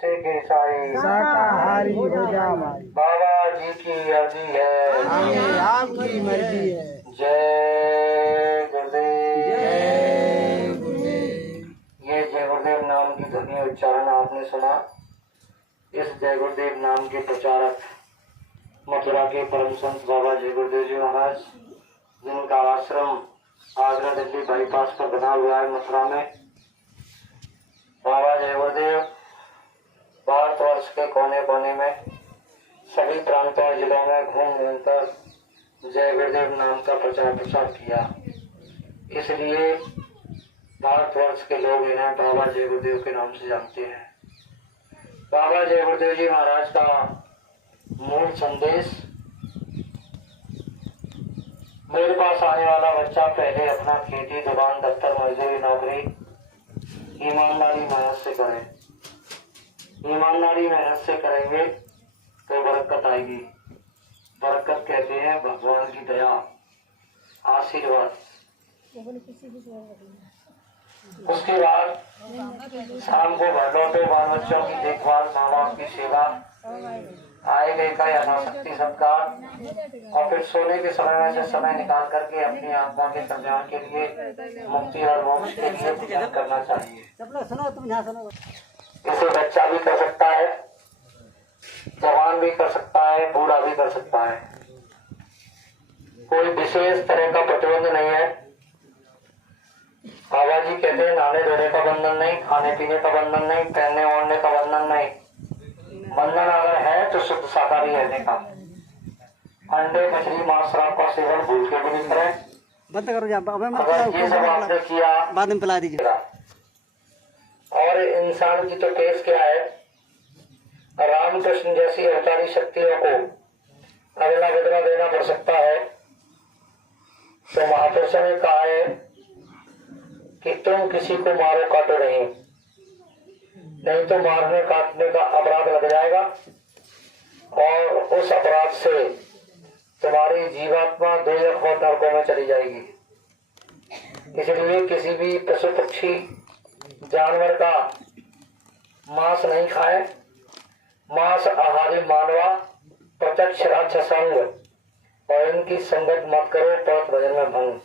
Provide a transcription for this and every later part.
सिख ईसाई शाकाहारी हो जा भाई। बाबा जी की अर्जी है, आपकी मर्जी है। जय गुरुदेव। जय गुरुदेव। ये जय गुरुदेव नाम की ध्वनि उच्चारण आपने सुना। इस जय गुरुदेव नाम के प्रचारक मथुरा के परम संत बाबा जय गुरुदेव जी महाराज, जिनका आश्रम आगरा दिल्ली बाईपास पर बना हुआ है मथुरा में। बाबा जय गुरुदेव भारतवर्ष के कोने कोने में सभी प्रांतों और जिलों में घूम घूम कर जय गुरुदेव नाम का प्रचार प्रसार किया। इसलिए भारतवर्ष के लोग इन्हें बाबा जय गुरुदेव के नाम से जानते हैं। बाबा जय गुरुदेव जी महाराज का मूल संदेश, मेरे पास आने वाला बच्चा पहले अपना खेती, दुकान, दफ्तर, मजदूरी, नौकरी ईमानदारी मेहनत से करें। ईमानदारी मेहनत से करेंगे तो बरकत आएगी। बरकत कहते हैं भगवान की दया, आशीर्वाद। उसके बाद शाम को घर लौटे, बाल बच्चों की देखभाल, माँ बाप की सेवा, आए गए का यथाशक्ति सत्कार, और फिर सोने के समय में से समय निकाल करके अपनी आत्मा के कल्याण के लिए, मुक्ति और मोक्ष के लिए भजन करना चाहिए। इसे बच्चा भी कर सकता है, जवान भी कर सकता है, बूढ़ा भी कर सकता है। कोई विशेष तरह का प्रतिबंध नहीं है। बाबा जी कहते हैं नहाने धोने का बंधन नहीं, खाने पीने का बंधन नहीं, पहनने ओढ़ने का बंधन नहीं। बंधन अगर है तो शुद्ध शाकाहारी रहने का। अंडे, मछली, मांस, शराब का सेवन भूल के भी नहीं करें। बंद करो जा, अगर ये सब आपने किया बाद में पिला दीजिएगा। और इंसान की तो केस क्या है, रामकृष्ण जैसी अवतारी शक्तियों को अगला बदला देना पड़ सकता है। तो महापुरुषों ने कहा है कि तुम किसी को मारो काटो नहीं तो मारने काटने का अपराध लग जाएगा और उस अपराध से तुम्हारी जीवात्मा दोजख और नरकों में चली जाएगी। इसलिए किसी भी पशु पक्षी जानवर का मांस नहीं खाए। मांस आहारी मानवा प्रत्यक्ष राक्षसंग और इनकी संगत मत करो, परत भजन में भंग।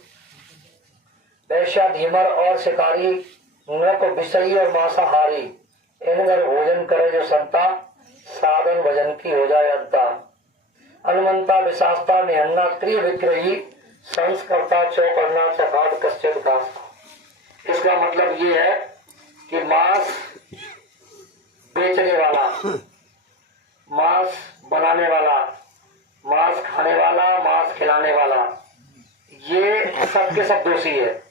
वैश्या, धीमर और शिकारी, नृप, विषयी और मांसाहारी, इनगर भोजन करे जो संता, साधन भजन की हो जाए अंता। अनुमंता, विशास्ता, निहन्ना, त्रिय विक्रयी, संस्कर्ता, चौकड़ना, चकाट, कश्चित घास। इसका मतलब ये है कि मांस बेचने वाला, मांस बनाने वाला, मांस खाने वाला, मांस खिलाने वाला, ये सबके सब दोषी है।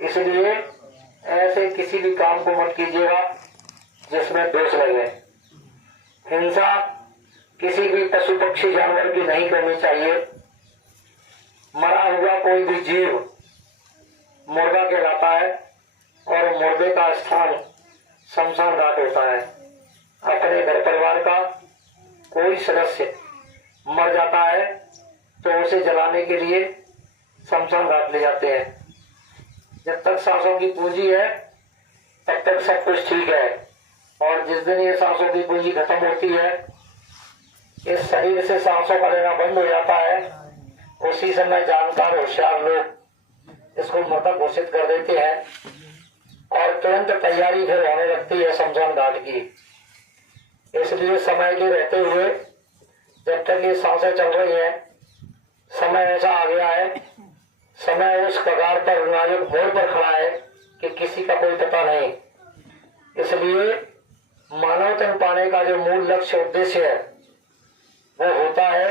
इसलिए ऐसे किसी भी काम को मत कीजिएगा जिसमें दोष लगे। हिंसा किसी भी पशु पक्षी जानवर की नहीं करनी चाहिए। मरा हुआ कोई भी जीव मुर्गा कहलाता है और मुर्गे का स्थान शमशान घाट होता है। अपने घर परिवार का कोई सदस्य मर जाता है तो उसे जलाने के लिए शमशान घाट ले जाते हैं। जब तक सांसों की पूंजी है तब तक सब कुछ ठीक है, और जिस दिन ये सांसों की पूंजी खत्म होती है, इस शरीर से सांसों का लेना बंद हो जाता है, उसी समय जानकार होशियार लोग इसको मृतक घोषित कर देते हैं और तुरंत तैयारी फिर होने लगती है शमशान घाट की। इसलिए समय के रहते हुए जब तक ये सांसें चल रही हैं, समय ऐसा आ गया है, समय उस कगार पर नाजुक मोड़ पर खड़ा है कि किसी का कोई पता नहीं। इसलिए मानव तन पाने का जो मूल लक्ष्य उद्देश्य है वो होता है,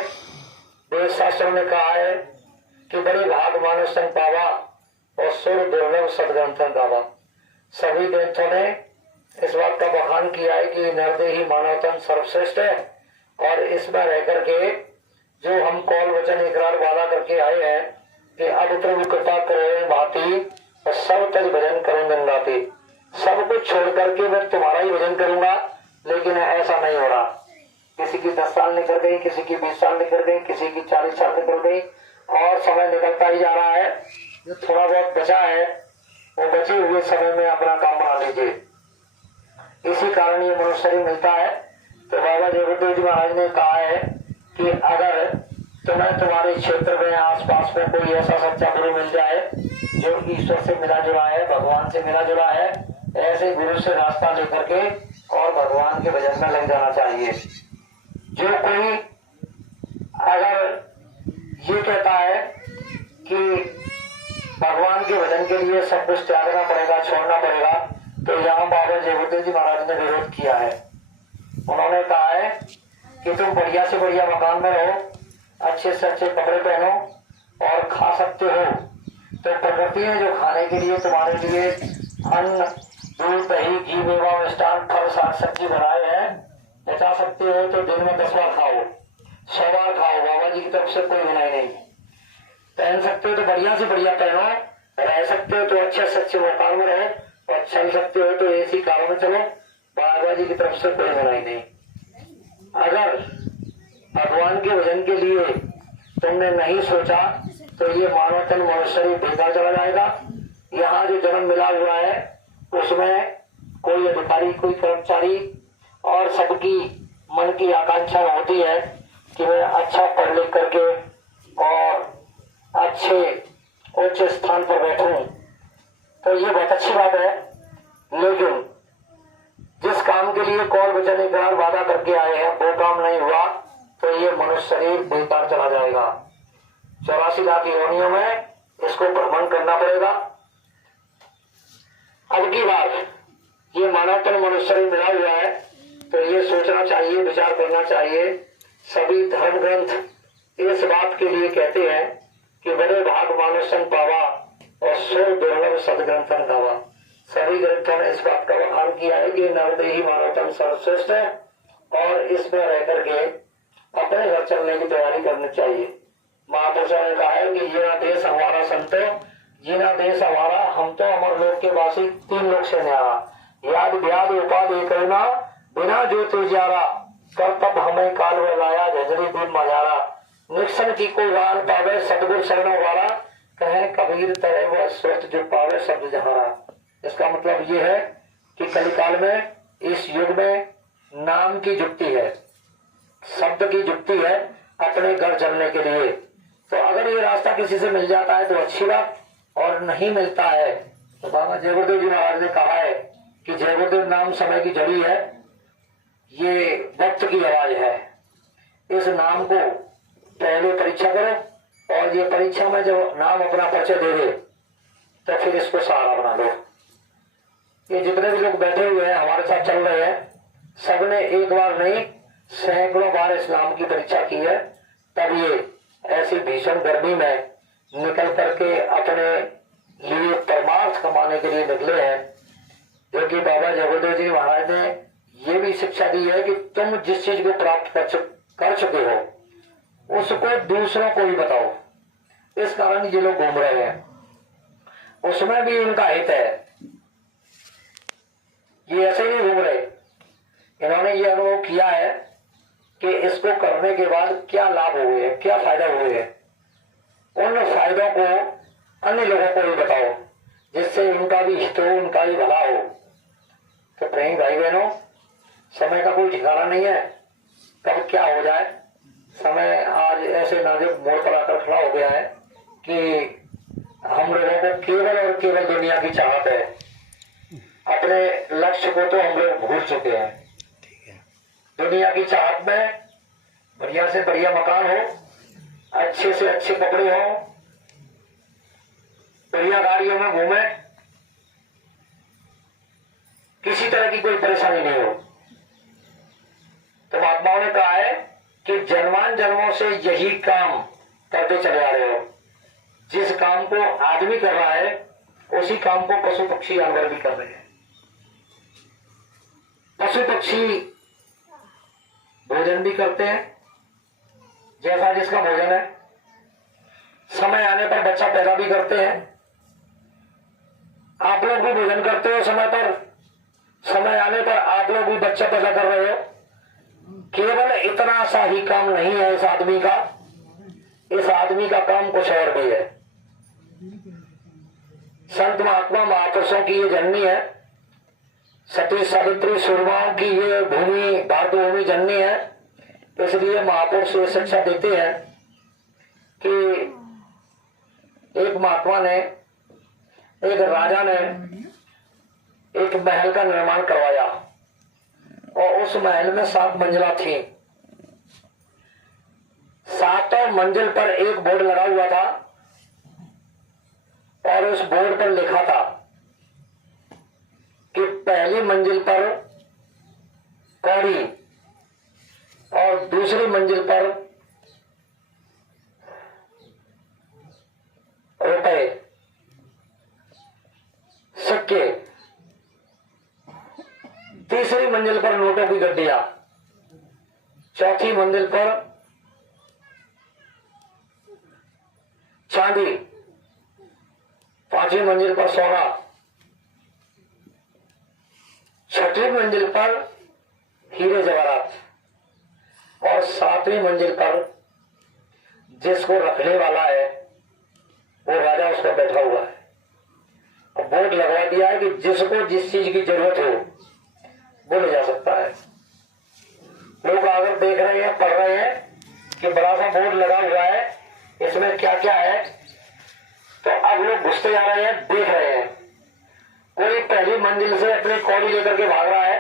वेद शास्त्रों ने कहा है कि बड़े भाग मानव तन पावा और सुर दुर्लभ सदग्रंथन गावा। सभी ग्रंथों ने इस बात का बखान किया है कि निर्देही मानव तन सर्वश्रेष्ठ है, और इसमें रह करके जो हम कौल वचन इकरार वादा करके आए हैं कि अब प्रभु कृपा करो भांति और सब तक भजन करूं दिन राति। सब कुछ छोड़ करके मैं तुम्हारा ही भजन करूंगा, लेकिन ऐसा नहीं हो रहा। किसी की 10 साल निकल गई, किसी की 20 साल निकल गई, किसी की 40 साल निकल गई, और समय निकलता ही जा रहा है। जो थोड़ा बहुत बचा है वो बचे हुए समय में अपना काम बना लीजिए। इसी कारण ये मनुष्य शरीर मिलता है। तो बाबा जगदेव जी महाराज ने कहा है कि अगर तुम्हें तुम्हारे क्षेत्र में आसपास में कोई ऐसा सच्चा गुरु मिल जाए जो ईश्वर से मिला जुला है, भगवान से मिला जुला है, ऐसे गुरु से रास्ता लेकर के और भगवान के भजन में लग जाना चाहिए। जो कोई अगर ये कहता है कि भगवान के भजन के लिए सब कुछ त्यागना पड़ेगा, छोड़ना पड़ेगा, तो यहाँ बाबा जगदेव जी महाराज ने विरोध किया है। उन्होंने कहा है कि तुम बढ़िया से बढ़िया मकान में रहो, अच्छे से अच्छे कपड़े पहनो और खा सकते हो, तो प्रकृति ने जो खाने के लिए तुम्हारे लिए अन्न, दूध, दही, घी, मेवा, मिष्ठान, फल, साग सब्जी बनाए हैं, बचा सकते हो तो दिन में 10 बार खाओ, 100 बार खाओ, बाबा जी की तरफ से कोई मनाही नहीं। पहन सकते हो तो बढ़िया से बढ़िया पहनो, रह सकते हो तो अच्छे से अच्छे मकान में रहे, और चल सकते हो तो ऐसी कारों में चलो, बाबा जी की तरफ से कोई मनाही नहीं। अगर भगवान के भजन के लिए तुमने नहीं सोचा तो ये मानव तन मनुष्य शरीर बेकार चला जाएगा। यहाँ जो जन्म मिला हुआ है उसमें कोई अधिकारी, कोई कर्मचारी और सबकी मन की आकांक्षा होती है कि मैं अच्छा पढ़ लिख करके और अच्छे उच्च स्थान पर बैठूं, तो ये बहुत अच्छी बात है। लेकिन जिस काम के लिए कौन वचन इकरार वादा करके आए हैं वो काम नहीं हुआ तो ये मनुष्य शरीर बेकार चला जाएगा। 84 लाख योनियों में इसको भ्रमण करना पड़ेगा। अब की बात ये मानव तन मनुष्य शरीर मिला हुआ है तो ये सोचना चाहिए, विचार करना चाहिए। सभी धर्म ग्रंथ इस बात के लिए कहते हैं कि बड़े भाग मानुषन पावा और सो दुर्लभ सदग्रंथन गावा। सभी ग्रंथों ने इस बात का बखान किया है कि नवदेही मानव तन सर्वश्रेष्ठ है और इसमें रह करके अपने घर चलने की तैयारी करनी चाहिए। महापुरुषों ने कहा है कि ये देश हमारा संतो, जीना देश हमारा, हम तो अमर लोक के वासी, 3 लोक से न्यारा, याद व्याध उपाधि करना, बिना जो तुझारा, कर तब हमें काल में लाया, झजरी दिन मजारा, निक्सन की कोई वाल पावे, सतगुरु शरणों वाला, कहे कबीर तरह वह सोच जो पावे शब्द जहारा। इसका मतलब ये है कि कलिकाल में, इस युग में नाम की जुक्ति है, शब्द की जुक्ति है अपने घर चलने के लिए। तो अगर ये रास्ता किसी से मिल जाता है तो अच्छी बात, और नहीं मिलता है तो बाबा जयगुरुदेव जी महाराज ने कहा है कि जयगुरुदेव नाम समय की जड़ी है, ये वक्त की आवाज है। इस नाम को पहले परीक्षा करो और ये परीक्षा में जब नाम अपना परिचय दे दे तो फिर इसको सहारा बना लो। ये जितने भी लोग बैठे हुए हैं हमारे साथ चल रहे हैं, सबने एक बार नहीं सैकड़ों बार इस नाम की परीक्षा की है, तब ये ऐसी भीषण गर्मी में निकल करके अपने लिए परमार्थ कमाने के लिए निकले हैं। जो कि बाबा जगदेव जी महाराज ने ये भी शिक्षा दी है कि तुम जिस चीज को प्राप्त कर चुके हो उसको दूसरों को भी बताओ। इस कारण ये लोग घूम रहे हैं, उसमें भी उनका हित है। ये ऐसे नहीं घूम रहे, इन्होंने ये अनुभव किया है कि इसको करने के बाद क्या लाभ हुए हैं, क्या फायदा हुए हैं, उन फायदों को अन्य लोगों को भी बताओ जिससे उनका भी हित हो, उनका भी भला हो। तो प्रेमी भाई बहनों, समय का कोई ठिकाना नहीं है, कब क्या हो जाए। समय आज ऐसे नाजुक मोड़ पर आकर खड़ा हो गया है कि हम लोगों को केवल और केवल दुनिया की चाहत है, अपने लक्ष्य को तो हम लोग भूल चुके हैं। दुनिया की चाहत में बढ़िया से बढ़िया मकान हो, अच्छे से अच्छे कपड़े हो, बढ़िया गाड़ियों में घूमे, किसी तरह की कोई परेशानी नहीं हो। तो महात्माओं ने कहा है कि जन्मान जन्मों से यही काम करते चले आ रहे हो। जिस काम को आदमी कर रहा है उसी काम को पशु पक्षी जानवर भी कर रहे हैं। पशु पक्षी भोजन भी करते हैं जैसा जिसका भोजन है, समय आने पर बच्चा पैदा भी करते हैं। आप लोग भी भोजन करते हो समय पर, समय आने पर आप लोग भी बच्चा पैदा कर रहे हो। केवल इतना सा ही काम नहीं है इस आदमी का, इस आदमी का काम कुछ और भी है। संत महात्मा महापुरुषों की ये जननी है, सती सावित्री सूरमाओं की ये भूमि भारत भूमि जननी है। इसलिए महापुरुष ये शिक्षा देते हैं कि एक महात्मा ने, एक राजा ने एक महल का निर्माण करवाया और उस महल में 7 मंजिला थी। 7 मंजिल पर एक बोर्ड लगा हुआ था और उस बोर्ड पर लिखा था कि पहली मंजिल पर कौड़ी और दूसरी मंजिल पर रुपए, सिक्के, तीसरी मंजिल पर नोटों की गड्डियां, चौथी मंजिल पर चांदी, 5वीं मंजिल पर सोना, 6वीं मंजिल पर हीरे जवाहरात और 7वीं मंजिल पर जिसको रखने वाला है वो राजा उस पर बैठा हुआ है। और बोर्ड लगवा दिया है कि जिसको जिस चीज की जरूरत हो वो ले जा सकता है। लोग अगर देख रहे हैं, पढ़ रहे हैं कि बड़ा सा बोर्ड लगा हुआ है, इसमें क्या क्या है, तो अब लोग घुसते जा रहे हैं, देख रहे हैं। कोई पहली मंजिल से अपनी कौड़ी लेकर के भाग रहा है,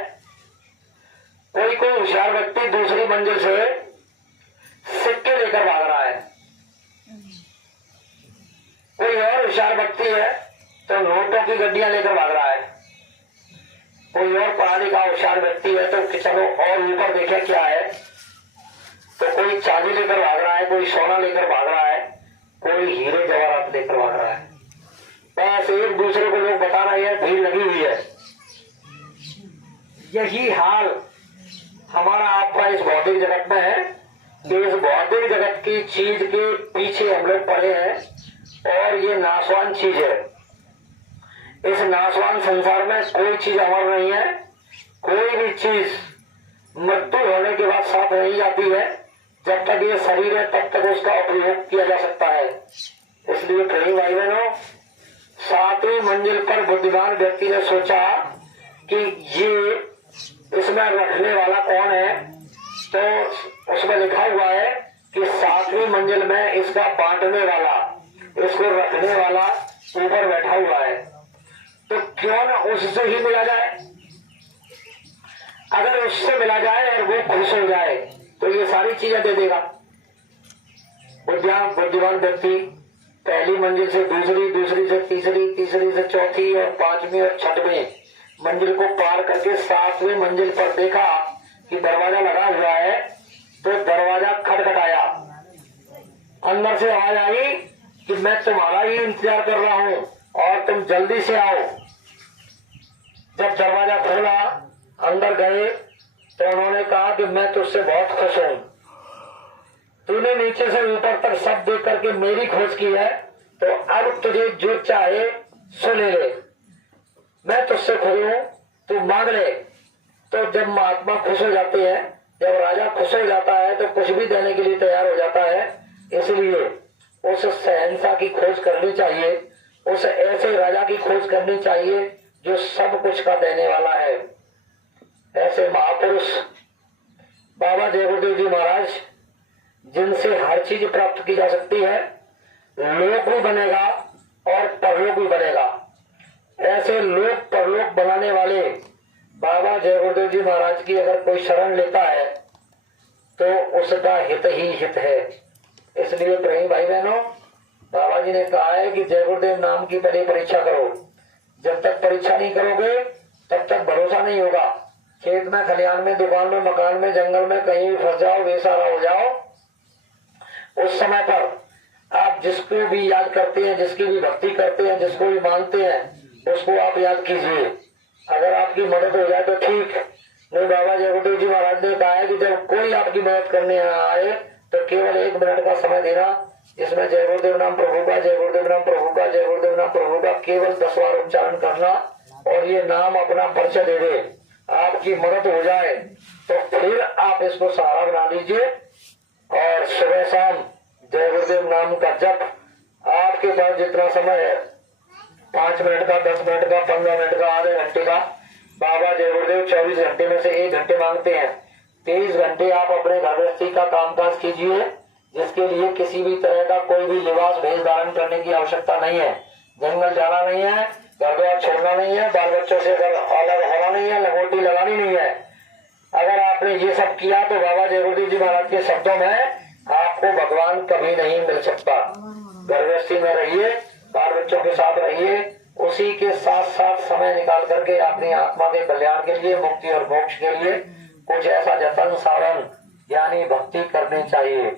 कोई होशियार व्यक्ति दूसरी मंजिल से सिक्के लेकर भाग रहा है, कोई और होशियार व्यक्ति है तो नोटों की गड्डियां लेकर भाग रहा है, कोई और पढ़ा लिखा होशियार व्यक्ति है तो चलो और ऊपर देखे क्या है, तो कोई चांदी लेकर भाग रहा है, कोई सोना लेकर भाग रहा है, कोई हीरे जवाहरात लेकर भाग रहा है। बस एक दूसरे को लोग बता रहे हैं, भीड़ लगी हुई है। यही हाल हमारा आपका इस भौतिक जगत में है कि इस भौतिक जगत की चीज के पीछे हम लोग पड़े हैं और ये नाशवान चीज है। इस नाशवान संसार में कोई चीज अमर नहीं है, कोई भी चीज मृत्यु होने के बाद साथ नहीं जाती है। जब तक ये शरीर है तब तक उसका उपयोग किया जा सकता है। इसलिए प्रेमी भाई बहनों, 7वीं मंजिल पर बुद्धिमान व्यक्ति ने सोचा कि ये इसमें रखने वाला कौन है, तो उसमें लिखा हुआ है कि 7वीं मंजिल में इसका बांटने वाला, इसको रखने वाला ऊपर बैठा हुआ है, तो क्यों ना उससे ही मिला जाए। अगर उससे मिला जाए और वो खुश हो जाए तो ये सारी चीजें दे देगा। बुद्धिमान व्यक्ति पहली मंजिल से दूसरी, दूसरी से तीसरी, तीसरी से चौथी और 5वीं और 6वीं मंजिल को पार करके 7वीं मंजिल पर देखा कि दरवाजा लगा हुआ है, तो दरवाजा खटखटाया। अंदर से आवाज आई कि मैं तुम्हारा ही इंतजार कर रहा हूं और तुम जल्दी से आओ। जब दरवाजा खोला, अंदर गए तो उन्होंने कहा कि मैं तुझसे बहुत खुश हूं, तूने नीचे से ऊपर तक सब देख करके मेरी खोज की है, तो अब तुझे जो चाहे सो ले ले, मैं तुझसे खुश हूं, तू मांग ले। तो जब महात्मा खुश हो जाते हैं, जब राजा खुश हो जाता है तो कुछ भी देने के लिए तैयार हो जाता है। इसलिए उस शहंशाह की खोज करनी चाहिए, उस ऐसे राजा की खोज करनी चाहिए जो सब कुछ का देने वाला है। ऐसे महापुरुष बाबा जय गुरुदेव जी महाराज, जिनसे हर चीज प्राप्त की जा सकती है, लोक भी बनेगा और परलोक भी बनेगा। ऐसे लोक परलोक बनाने वाले बाबा जय गुरुदेव जी महाराज की अगर कोई शरण लेता है तो उसका हित ही हित है। इसलिए प्रेमी भाई बहनों, बाबा जी ने कहा है कि जय गुरुदेव नाम की पहले परीक्षा करो। जब तक परीक्षा नहीं करोगे तब तक भरोसा नहीं होगा। खेत में, खलिहान में, दुकान में, मकान में, जंगल में कहीं भी फंस जाओ, बेसहारा हो जाओ, उस समय पर आप जिसको भी याद करते हैं, जिसकी भी भक्ति करते हैं, जिसको भी मानते हैं, उसको आप याद कीजिए। अगर आपकी मदद हो जाए तो ठीक, नहीं बाबा जय गुरुदेव जी महाराज ने कहा है कि जब कोई आपकी मदद करने आए तो केवल 1 मिनट का समय देना, जिसमें जय गुरुदेव नाम प्रभु का, जय गुरुदेव नाम प्रभु का, जय गुरुदेव नाम प्रभु का केवल 10 बार उच्चारण करना और ये नाम अपना परिचय दे दे। आपकी मदद हो जाए तो फिर आप इसको सहारा बना लीजिए और सुबह शाम जय गुरुदेव नाम का जप, आपके पास जितना समय है, 5 मिनट का, 10 मिनट का, 15 मिनट का, आधे घंटे का, बाबा जय गुरुदेव 24 घंटे में से 1 घंटे मांगते हैं। 23 घंटे आप अपने घर गृहस्थी का कामकाज कीजिए, जिसके लिए किसी भी तरह का कोई भी लिबास भेष धारण करने की आवश्यकता नहीं है। जंगल जाना नहीं है, घर द्वार छोड़ना नहीं है, बाल बच्चों से अलग होना नहीं है, लंगोटी लगानी नहीं है। अगर आपने ये सब किया तो बाबा जय गुरुदेव जी महाराज के शब्दों में आपको भगवान कभी नहीं मिल सकता। घर गृहस्थी में रहिए, बाल बच्चों के साथ रहिए, उसी के साथ साथ समय निकाल करके अपनी आत्मा के कल्याण के लिए, मुक्ति और मोक्ष के लिए कुछ ऐसा जतन साधन यानी भक्ति करनी चाहिए।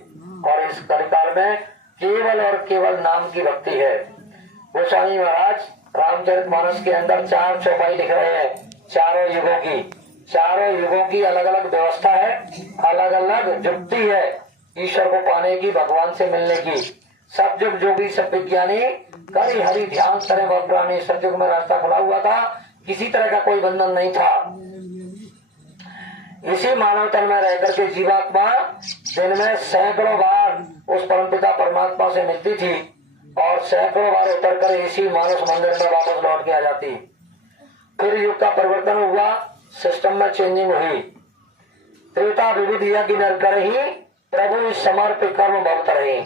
और इस कलिकाल में केवल और केवल नाम की भक्ति है। गोस्वामी महाराज रामचरितमानस के अंदर 4 चौपाई लिख रहे हैं, चारों युगों की अलग अलग व्यवस्था है, अलग अलग युक्ति है ईश्वर को पाने की, भगवान से मिलने की। सब युग जोगी सब विज्ञानी करी हरि ध्यान करे बहुत प्राणी। सतयुग में रास्ता खुला हुआ था, किसी तरह का कोई बंधन नहीं था। इसी मानव तन में रहकर के जीवात्मा दिन में सैकड़ों बार उस परमपिता परमात्मा से मिलती थी और सैकड़ों बार उतर कर इसी मानस मंदिर में वापस लौट के आ जाती। फिर युग का परिवर्तन हुआ, सिस्टम में चेंजिंग हुई। त्रेता विविध यज्ञ नर कर ही प्रभु समर्पित कर्म बहुत रहे।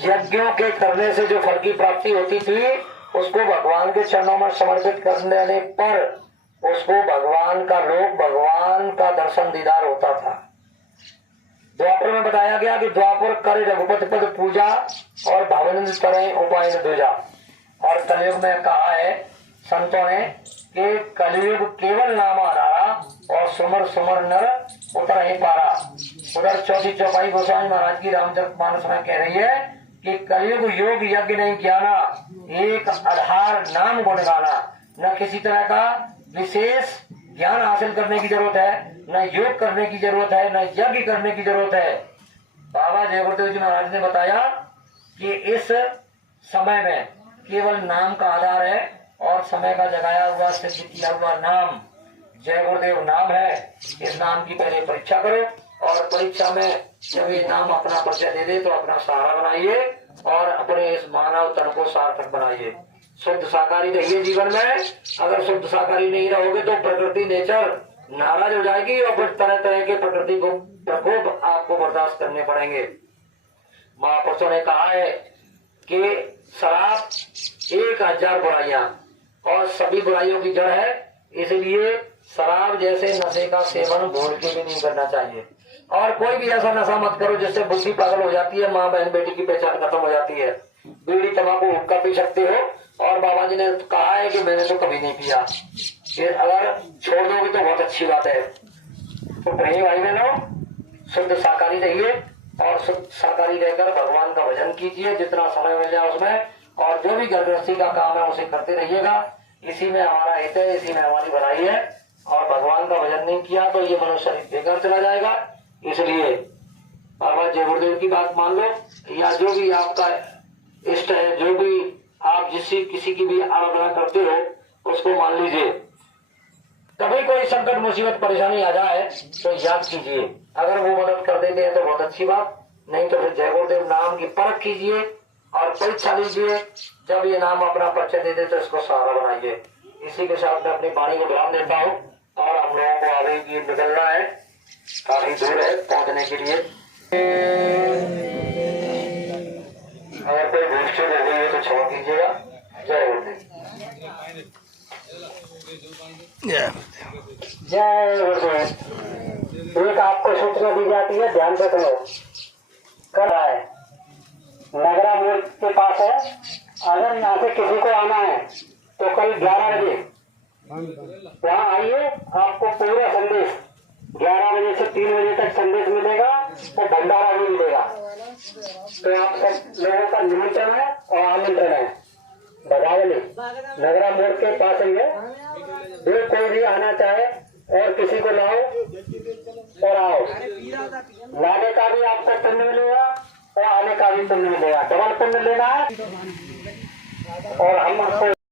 यज्ञों के करने से जो फल की प्राप्ति होती थी, उसको भगवान के चरणों में समर्पित कर देने पर उसको भगवान का लोक, भगवान का दर्शन दीदार होता था। द्वापर में बताया गया कि द्वापर करे रघुपति पद पूजा और भवन करें उपाय दूजा। और कलयुग में कहा है संतों ने कि कलयुग केवल नाम आधारा और सुमर सुमर नर उतर ही पारा। उधर चौथी चौपाई गोस्वामी महाराज की रामचरितमानस में कह रही है कि कलयुग योग यज्ञ नहीं ज्ञाना, एक आधार नाम गुण गाना। न किसी तरह का विशेष ज्ञान हासिल करने की जरूरत है, न योग करने की जरूरत है, न यज्ञ करने की जरूरत है। बाबा जय गुरुदेव जी महाराज ने बताया कि इस समय में केवल नाम का आधार है और समय का जगाया हुआ सिद्ध किया हुआ नाम जय गुरुदेव नाम है। इस नाम की पहले परीक्षा करो और परीक्षा में जब ये नाम अपना परिचय दे दे तो अपना सहारा बनाइए और अपने इस मानव तन को सार्थक बनाइए। शुद्ध शाकाहारी रहिए जीवन में। अगर शुद्ध शाकाहारी नहीं रहोगे तो प्रकृति नेचर नाराज हो जाएगी और फिर तरह तरह के प्रकृति को प्रकोप आपको बर्दाश्त करने पड़ेंगे। महापुरुषों ने कहा है कि शराब 1000 बुराइयां और सभी बुराइयों की जड़ है, इसलिए शराब जैसे नशे का सेवन भूल के भी नहीं करना चाहिए। और कोई भी ऐसा नशा मत करो जिससे बुद्धि पागल हो जाती है, माँ बहन बेटी की पहचान खत्म हो जाती है। बीड़ी तंबाकू हुक्का पी सकते हो और बाबा जी ने कहा है कि मैंने तो कभी नहीं पिया। अगर छोड़ दोगे तो बहुत अच्छी बात है। तो कहीं भाई बहनों, शुद्ध शाकाहारी रहिए और शुद्ध शाकाहारी रहकर भगवान का भजन कीजिए जितना समय मिल जाए उसमें, और जो भी घर गृहस्थी का काम है उसे करते रहिएगा। इसी में हमारा हित है, इसी में हमारी भलाई है। और भगवान का भजन नहीं किया तो ये मनुष्य बेकार चला जाएगा। इसलिए बाबा जय गुरुदेव की बात मान लो, या जो भी आपका इष्ट है, जो भी आप किसी की भी आराधना करते हो उसको मान लीजिए। कभी कोई संकट मुसीबत परेशानी आ जाए तो याद कीजिए, अगर वो मदद कर देते हैं तो बहुत अच्छी बात, नहीं तो फिर जय गुरुदेव नाम की परख कीजिए और परीक्षा लीजिए। जब ये नाम अपना परिचय दे दे तो इसको सहारा बनाइए। इसी के साथ मैं अपनी वाणी को विराम देता हूँ और हम लोगों को आगे की निकलना है, काफी दूर है पहुंचने के लिए। अगर कोई भूल चूक हो गई है तो क्षमा कीजिएगा। जय गुरुदेव। जय गुरुदेव। एक आपको सूचना दी जाती है, ध्यान से सुनो। कर रहा है नगरा मोड़ के पास है, अगर यहाँ से किसी को आना है तो कल 11 बजे वहाँ आइए। आपको पूरा संदेश 11 बजे से 3 बजे तक संदेश मिलेगा और भंडारा भी मिलेगा। तो आप सब लोगों का निमंत्रण है और आमंत्रण है। बदावली नगरा मोड़ के पास ही है। जो कोई भी आना चाहे और किसी को लाओ और आओ। लाने का भी आपको पुण्य मिलेगा और आने का भी पुण्य मिलेगा। डबल पुण्य लेना है। और हम आपको